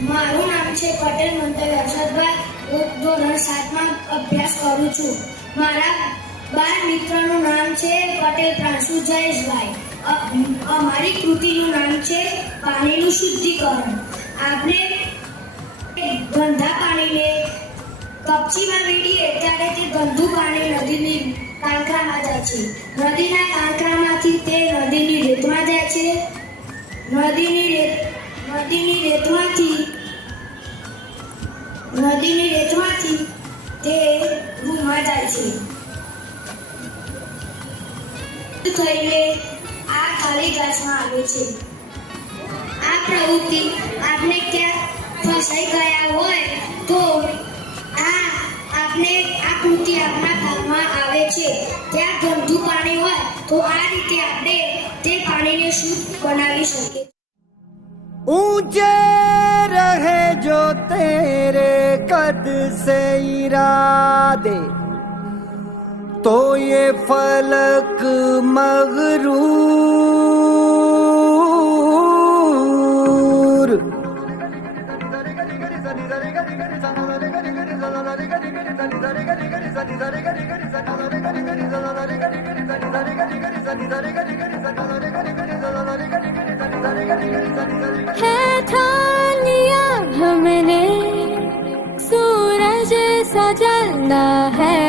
મારું નામ છે પટેલ મંતવ્ય હર્ષદભાઈ. હું ધોરણ 7 માં અભ્યાસ કરું છું. મારા બાળ મિત્રનું નામ છે પટેલ પ્રાંશુ જયેશભાઈ. અમારી કૃતિનું નામ છે પાણીનું શુદ્ધિકરણ. આપણે ગંદા પાણીને કપચીમાં વેડીએ ત્યારે તે ગંદુ પાણી નદીની કાંકરામાં જાય છે. નદીના કાંકરામાંથી તે નદીની રેતમાં જાય છે. નદીની રેતમાંથી તે ભૂમાં જાય છે. થઈને આ ખાલી ઘાસમાં આવે છે. આ પ્રવૃત્તિ આપણે ક્યાંક ફસાઈ ગયા હોય તો આ કૃતિ આપણા કામમાં આવે છે. ત્યાં ગંદુ પાણી હોય તો આ રીતે આપણે તે પાણીને શુદ્ધ બનાવી શકીએ. ऊंचे रहे जो तेरे कद से इरादे, तो ये फलक मगरूर है ठान लिया हमने सूरज सा जलना है,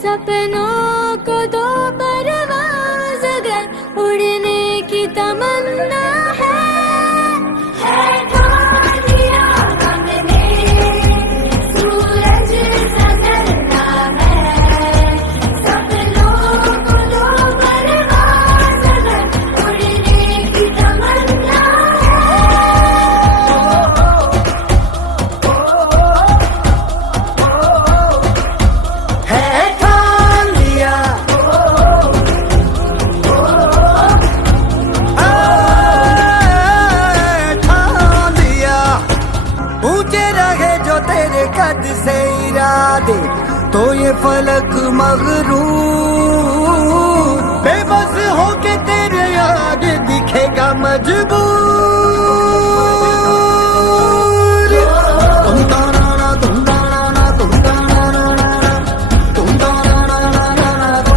सपनों को दो परवाज़ अगर उड़ने की तमन्ना है ठान लिया हमने सूरज सा जलना है, सपनों को दो परवाज़ अगर उड़ने की तमन्ना है ठान लिया ठान लिया। ऊंचे रहे जो तेरे कद से इरादे, तो ये फलक मगरूर बेबस होके तेरे आगे दिखेगा मजबूर। तुम ताना तुम ताना तुम ताना तुम ताना तुम ताना तुम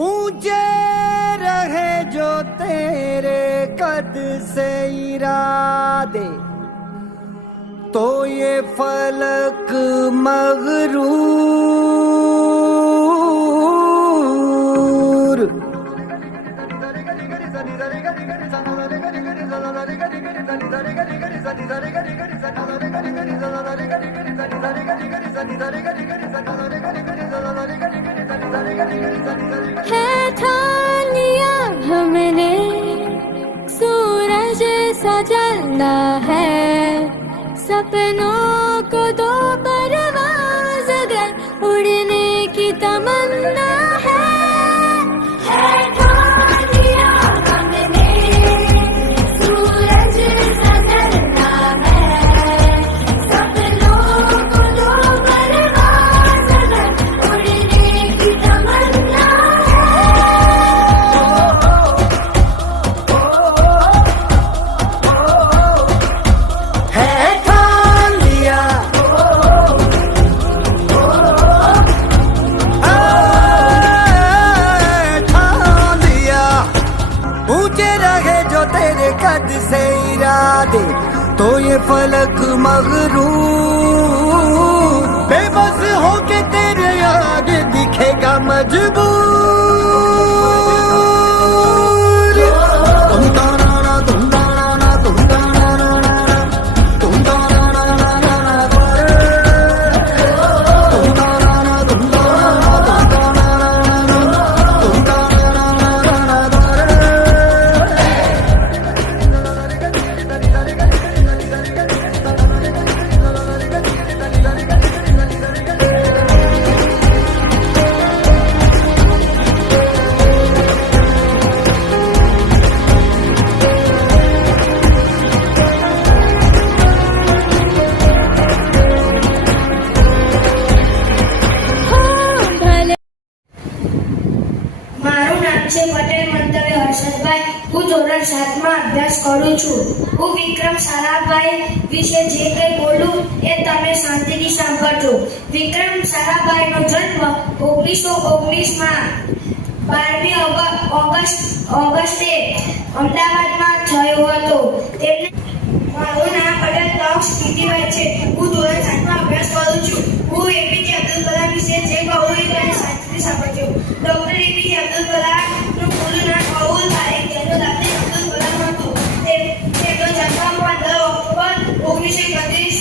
ऊंचे रहे जो तेरे कद से इरादे तो ये फलक मगरूर है ठान लिया हमने सूरज सा जलना है सपनों को दो परवाज़ अगर उड़ने की तमन्ना है ठान लिया हमने सूरज सा जलना है सपनों को दो परवाज़ अगर उड़ने की तमन्ना है ठान लिया ठान लिया ऊंचे रहे जो तेरे कद से इरादे तो ये फलक मगरूर बेबस होके तेरे आगे दिखेगा मजबूर तुम ताना तुम ताना तुम ताना तुम ताना तुम ताना तुम भले મારું નામ છે પટેલ મંતવ્ય હર્ષદભાઈ. હું ધોરણ 7 માં અભ્યાસ કરું છું. હું વિક્રમ સારાભાઈ વિશે જે કંઈ બોલું એ તમે શાંતિથી સાંભળજો. વિક્રમ સારાભાઈનો જન્મ 1919 માં 12મી ઓગસ્ટે અમદાવાદમાં થયો હતો. મારું નામ પટેલ તોક્ષ કીર્તિભાઈ છે. હું ધોરણ 7 માં અભ્યાસ કરું છું. હું એપીજે અબ્દુલ કલામ વિશે જે કહું એ તમે શાંતિથી સાંભળજો. ડોક્ટર એપીજે અબ્દુલ કલામનું પૂરું નામ અબુલ તારીખ જૈનુલ આબદીન અબ્દુલ કલામ હતું. તેમનો જન્મ 15 ઓક્ટોબર 1931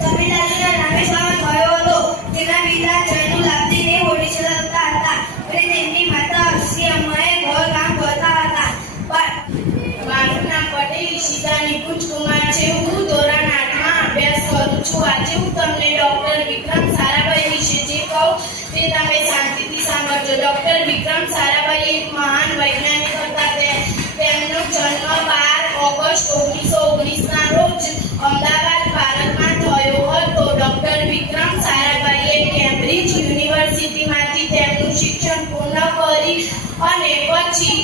તમિલનાડુના રામેશ્વરમાં થયો હતો. તેના પિતા જૈનુલ આબદીન એ હોડી ચલાવતા હતા અને તેમની માતા શ્રી અમ્માએ ઘરકામ કરતા હતા. મારું નામ પટેલ ઈશિતા નિકુંજ કુમાર છે. હું ધોરણ 8 માં અભ્યાસ કરું છું. આજે હું તમને ડોક્ટર વિક્રમ સારાભાઈ વિશે જે કહું તે તમે શાંતિથી સાંભળજો. ડોક્ટર વિક્રમ સારાભાઈ એક મહાન વૈજ્ઞાનિક હતા. તેમનો જન્મ 12 ઓગસ્ટ 1919 ના રોજ અમદાવાદ, ભારતમાં થયો હતો. ડોક્ટર વિક્રમ સારાભાઈએ કેમ્બ્રિજ યુનિવર્સિટીમાંથી તેમનું શિક્ષણ પૂર્ણ કરી અને પછી